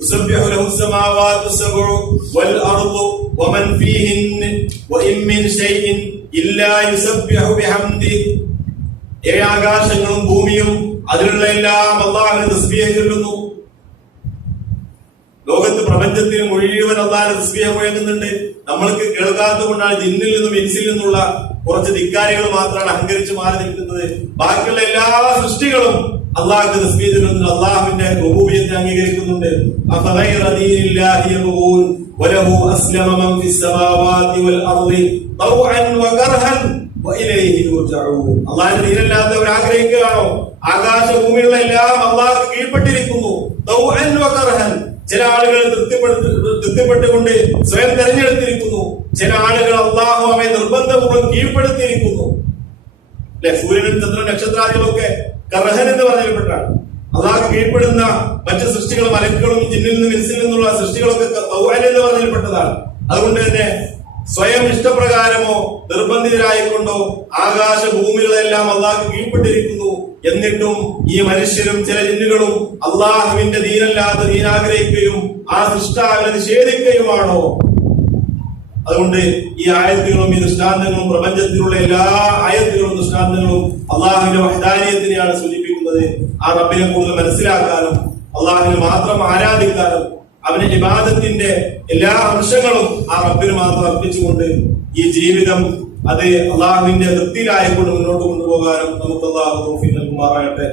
تسبح له السماوات السبع والأرض ومن فيهن وإن من شيء إلا يسبح بحمده ഏഴ് ആകാശങ്ങളും ഭൂമിയും അതിലുള്ള എല്ലാം അള്ളാഹിനെ തസ്ബീഹ ചൊല്ലുന്നു ലോകത്ത് പ്രപഞ്ചത്തിന് മുഴുവൻ അള്ളാഹിനെ തസ്ബീഹ മുഴങ്ങുന്നുണ്ട് നമ്മൾക്ക് കേൾക്കാത്തത് കൊണ്ടാണ് ജിന്നിൽ നിന്നും ഇൻസിൽ നിന്നുള്ള കുറച്ച് ധിക്കാരികൾ മാത്രമാണ് അഹങ്കരിച്ച് മാറി നിൽക്കുന്നത്. ബാക്കിയുള്ള എല്ലാ സൃഷ്ടികളും അള്ളാഹ് തസ്ബീഹ ചൊല്ലുന്നുണ്ട് അള്ളാഹുവിന്റെ ബഹൂബിയത്തെ അംഗീകരിക്കുന്നുണ്ട്. അള്ളാഹിന്റെ ദീനല്ലാത്തവർ ആഗ്രഹിക്കുകയാണോ ആകാശഭൂമിയുള്ള എല്ലാം അള്ളാഹ് കീഴ്പ്പെട്ടിരിക്കുന്നു. ചില ആളുകൾ തൃപ്തിപ്പെട്ടുകൊണ്ട് സ്വയം തെരഞ്ഞെടുത്തിരിക്കുന്നു. ചില ആളുകൾ അള്ളാഹു അവയെ നിർബന്ധപൂർവം കീഴ്പ്പെടുത്തിയിരിക്കുന്നു. അല്ലെ? സൂര്യനും ചന്ദ്രൻ നക്ഷത്രാദികളൊക്കെ കർഹൻ എന്ന് പറയപ്പെട്ടാണ് അള്ളാഹ് കീഴ്പ്പെടുന്ന മറ്റ് സൃഷ്ടികളും മലക്കുകളും ജിന്നിൽ നിന്നും മിൻസിൽ നിന്നുള്ള സൃഷ്ടികളൊക്കെ എന്ന് പറഞ്ഞപ്പെട്ടതാണ് അതുകൊണ്ട് തന്നെ സ്വയം ഇഷ്ടപ്രകാരമോ നിർബന്ധിതരായിക്കൊണ്ടോ ആകാശ ഭൂമികളെല്ലാം അള്ളാഹ് കീഴ്പ്പെട്ടിരിക്കുന്നു എന്നിട്ടും ഈ മനുഷ്യരും ചില ജിന്നുകളും അള്ളാഹുവിന്റെ ദീനല്ലാത്ത ദീനാഗ്രഹിക്കുകയും ആ സൃഷ്ടാവിനെ നിഷേധിക്കുകയുമാണോ? അതുകൊണ്ട് ഈ ആയത്തുകളും ഈ ദൃഷ്ടാന്തങ്ങളും പ്രപഞ്ചത്തിലുള്ള എല്ലാ ആയത്തുകളും ദൃഷ്ടാന്തങ്ങളും അള്ളാഹുവിന്റെ വഹദാനീയത്തിനെയാണ് സൂചിപ്പിക്കുന്നത്. ആ റബ്ബിനെ കൂടുതൽ മനസ്സിലാക്കാനും അള്ളാഹുവിനെ മാത്രം ആരാധിക്കാനും അവന്റെ വിവാദത്തിന്റെ എല്ലാ അംശങ്ങളും ആ റബ്ബിന് മാത്രം അർപ്പിച്ചുകൊണ്ട് ഈ ജീവിതം അത് അള്ളാഹുവിന്റെ തൃപ്തിയിലായിക്കൊണ്ട് മുന്നോട്ട് കൊണ്ടുപോകാനും നമുക്ക് അള്ളാഹു നൽകുമാറാകട്ടെ.